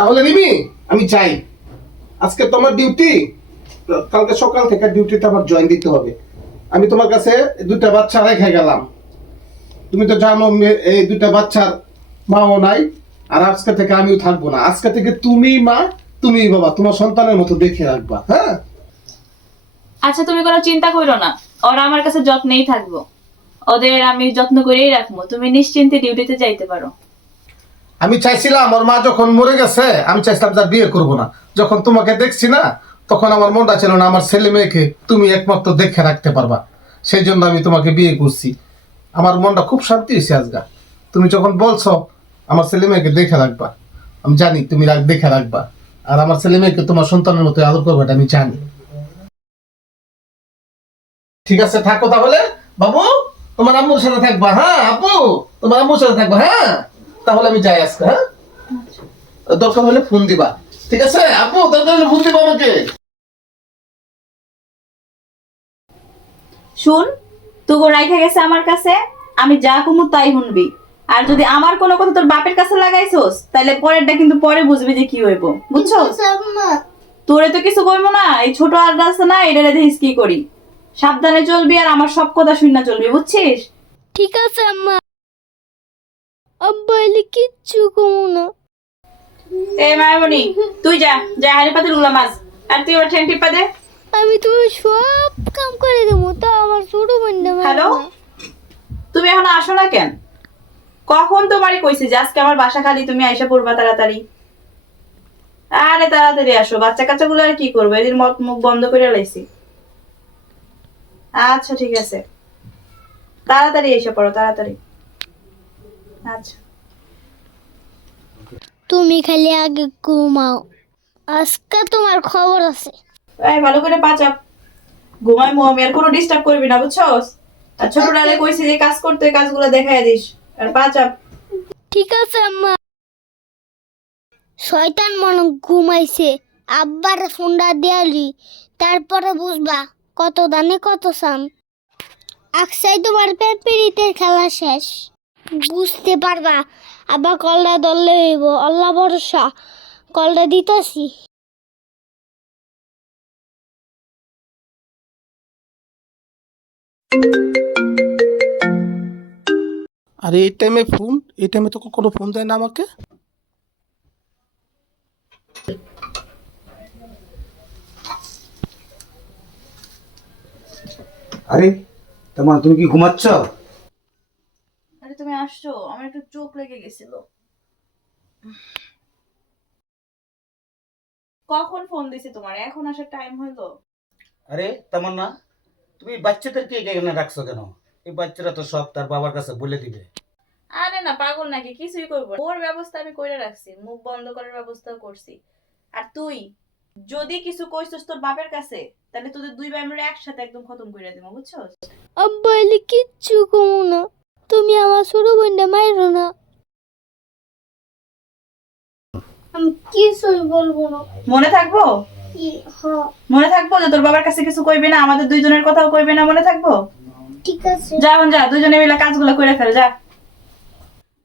তাহলে নিবি? আমি চাই আজকে তোমার ডিউটি, কালকে সকাল থেকে ডিউটিতে আমার জয়েন দিতে হবে। আমি তোমার কাছে দুইটা বাচ্চা রেখে গেলাম, তুমি তো জানো এই দুইটা বাচ্চার মাও নাই। আর আজকে থেকে আমিও থাকবো না, আজকে থেকে তুমি মা, তুমি বাবা, তোমার সন্তানের মতো দেখে রাখবা। হ্যাঁ আচ্ছা, তুমি কোনো চিন্তা করো না, ওরা আমার কাছে যত্নেই থাকবো, ওদের আমি যত্ন করেই রাখবো। তুমি নিশ্চিন্তে ডিউটিতে যাইতে পারো। আমি চাইছিলাম ওর মা যখন মরে গেছে, আমি চাইছিলাম যে বিয়ে করবো না। যখন তোমাকে দেখছি না, তখন আমার মনটা ছিল না আমার ছেলে মেয়েকে তুমি একমাত্র দেখে রাখতে পারবা, সেই জন্য আমি তোমাকে বিয়ে করছি। আমার মনটা খুব শান্তি হয়েছে আজকা। তুমি যখন বলছো আমার ছেলে মেয়েকে দেখে রাখবা, আমি জানি তুমি দেখে রাখবা, আর আমার ছেলে মেয়েকে তোমার সন্তানের মতো আদর করবে, এটা আমি জানি। ঠিক আছে, থাকো তাহলে বাবু, তোমার আম্মুর সাথে থাকবা। হ্যাঁ আপু, তোমার আম্মুর সাথে থাকবা। হ্যাঁ তাহলে আমি যাই আজকে। হ্যাঁ দরকার হলে ফোন দিবা। ঠিক আছে আপু, দরকার হলে ফোন দিবা আমাকে। শুন, তুগো রাইখা গেছে আমার কাছে, আমি যা কমু তাই শুনবি। আর যদি আমার কোনো কথা তোর বাপের কাছে লাগাইছস, তাহলে পরেরটা কিন্তু পরে বুঝবি যে কি হইব, বুঝছস? তোরে তো কিছু কইবো না, এই ছোট আর রাস্তা না, এটা দেখিস কি করি। সাবধানে চলবি আর আমার সব কথা শুনে চলবি, বুঝছিস? ঠিক আছে আম্মা, আব্বা এলে কিচ্ছু কমু না। এ মায়ামণি, তুই যা যা হাড়ি পাতিল গুলা মাছ, আর তুই ওর ঠ্যাং টিপা দে। আমি তুমি সব কাম করে দেবো, তা আমার ছোট বোনটা হ্যালো, তুমি এখন আসো না কেন? কখন তোমারই কইছি যে আজকে আমার বাসা খালি, তুমি আইসা পড়বা তাড়াতাড়ি। আরে তাড়াতাড়ি আসো, বাচ্চা কাচ্চা গুলো আর কি করবো, এদের মত মুখ বন্ধ করে লাইছি। আচ্ছা ঠিক আছে, তাড়াতাড়ি এসে পড়ো, তাড়াতাড়ি। আচ্ছা তুমি খালি আগে ঘুমাও, আজকে তোমার খবর আছে। এই ভালো করে পাচাপ, ঘুমাই মো, আমি আর কোনো ডিস্টার্ব করবি না, বুঝছস? আর ছোট ডালে কইছি যে কাজ করতে, কাজগুলো দেখাই দিস। আর পাচাপ। ঠিক আছে আম্মা। শয়তান মনে ঘুমাইছে, আব্বার ফোনটা দেয়ালি, তারপরে বুঝবা কত দানে কত সাম। আকসাই তোমার পেপিরিতের খেলা শেষ, বুঝতে পারবা। আবার কলটা ধরলে হইব, আল্লাহ ভরসা, কলটা দিতেছি। আর এই টাইমে ফোন, এই টাইমে তো কোনো ফোন দেয় না আমাকে। আরে তোমার, তুমি কি ঘুমাচ্ছ? আরে তুমি আসছো, আমার একটু চোখ লেগে গেছিল। কখন ফোন দিছি তোমার, এখন আসার টাইম হইলো? আরে তামান্না, তুমি বাচ্চাদেরকে এখানে রাখছো কেন? এই বাচ্চারা তো সব তার বাবার কাছে বলে দিবে। আরে না, পাগল নাকি, কিছুই করবো না। ওর ব্যবস্থা আমি কইরা রাখছি, মুখ বন্ধ করার ব্যবস্থাও করছি। আর তুই যদি কিছু কইছস তোর বাপের কাছে, তাহলে তোদের দুই ভাই মিলে একসাথে একদম খতম কইরা দিব, বুঝছস? আব্বা এলে কিচ্ছু কমু না, তুমি আমার ছোট বোনটা মাইরো না। আমি কিছুই বলবো না। মনে থাকবো? হ্যাঁ মনে থাকবো যে তোর বাবার কাছে কিছু কইবে না, আমাদের দুইজনের কথাও কইবে না, মনে থাকবো? ঠিক আছে। যা এখন যা, দুইজনে মিলে কাজগুলো কইরা ফেল, যা।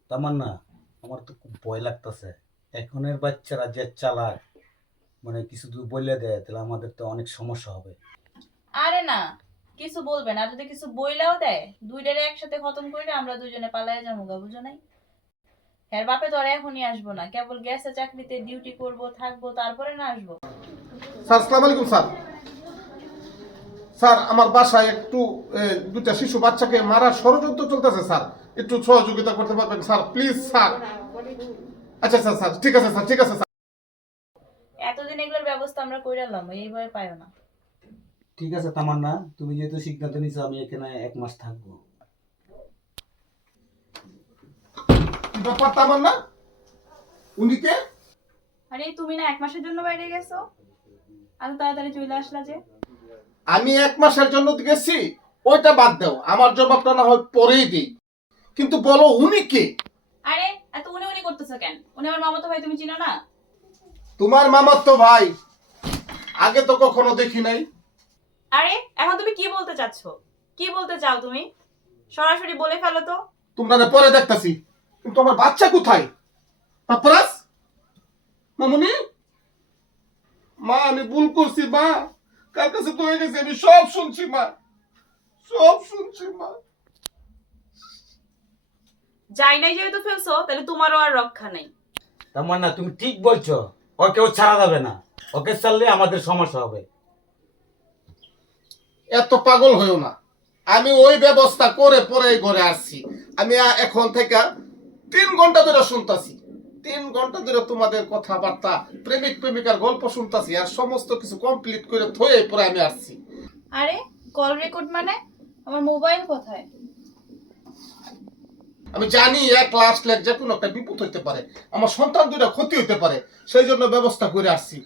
তামান্না, আমার তো খুব ভয় লাগতেছে। এখনের বাচ্চারা যে চালাক, মানে কিছু যদি বলে দেয় তাহলে আমাদের তো অনেক সমস্যা হবে। আরে না, কিছু বলবে না। আর যদি কিছু বইলাও দেয়, দুইটারে একসাথে খতম কইরা আমরা দুইজনে পালায়া যাবো গা, বুঝো নাই? হ্যাঁ, বাপে তো আর এখনই আসবো না, কেবল গেছে চাকরিতে, ডিউটি করব, থাকবো, তারপরে না আসবো। স্যার আসসালামু আলাইকুম। স্যার স্যার আমার বাসায় একটু দুটা শিশু বাচ্চাকে মারার ষড়যন্ত্র চলতেছে স্যার, একটু সহযোগিতা করতে পারবেন স্যার, প্লিজ স্যার? আচ্ছা স্যার, স্যার ঠিক আছে স্যার, ঠিক আছে স্যার। এতদিন এগুলোর ব্যবস্থা আমরা কইরালাম, এই ভয় পাইও না। ঠিক আছে তামান্না, তুমি যেহেতু সিদ্ধান্ত নিছো, আমি এখানে 1 মাস থাকবো। কি ব্যাপার তামান্না, উনি কে? আরে তুমি না 1 মাসের জন্য বাইরে গেছো, এত তাড়াতাড়ি চলে আসলা যে? আমি 1 মাসের জন্য গেছি, ওইটা বাদ দাও, আমার জবাবটা না হয় পরেই দিই, কিন্তু বলো উনি কে? আরে এত উনি উনি করতেছো কেন? উনি আমার মামাতো ভাই, তুমি চিনো না? তোমার মামাতো ভাই? আগে তো কখনো দেখি নাই। আরে এখন তুমি কি বলতে চাচ্ছ? কি বলতে চাও তুমি? সরাসরি বলে ফেলো তো। তোমরা পরে দেখতাছি, কিন্তু আমার বাচ্চা কোথায়? পাপরাস, মামুনি, মা আমি ভুল করছি মা, কার কাছে তো হয়ে গেছে, আমি সব শুনছি মা, সব শুনছি মা। যাই নাই যেহেতু ফেলছো, তাহলে তোমারও আর রক্ষা নেই। তামান্না তুমি ঠিক বলছো, ওকেও ছাড়া যাবে না, ওকে ছাড়লে আমাদের সমস্যা হবে। এত পাগল হইও না, আমি ওই ব্যবস্থা করে পরে এই ঘরে আসছি। আমি এখন থেকে 3 ঘন্টা ধরে শুনতাছি, 3 ঘন্টা ধরে তোমাদের কথাবার্তা, প্রেমিক প্রেমিকার গল্প শুনতাছি, আর সমস্ত কিছু কমপ্লিট করে থয়ে পরে আমি আসছি। আরে কল রেকর্ড মানে? আমার মোবাইল কোথায়? আমি জানি এক লাস্ট লেগ যে কোনো একটা বিপদ হইতে পারে, আমার সন্তান দুটা ক্ষতি হইতে পারে, সেই জন্য ব্যবস্থা করে আসছি।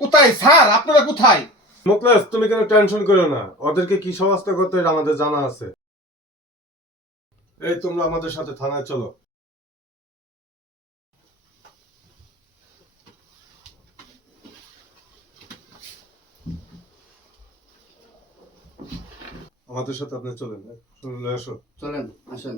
কোথায় স্যার, আপনারা কোথায়? মুকলেশ, তুমি কেন টেনশন করো না, ওদেরকে কি সমস্ত করতে হয় আমাদের জানা আছে। এই তোমরা আমাদের সাথে থানায় চলো। আমাদের সাথে আপনি চলেন, শুনলে আসো। চলেন আসেন।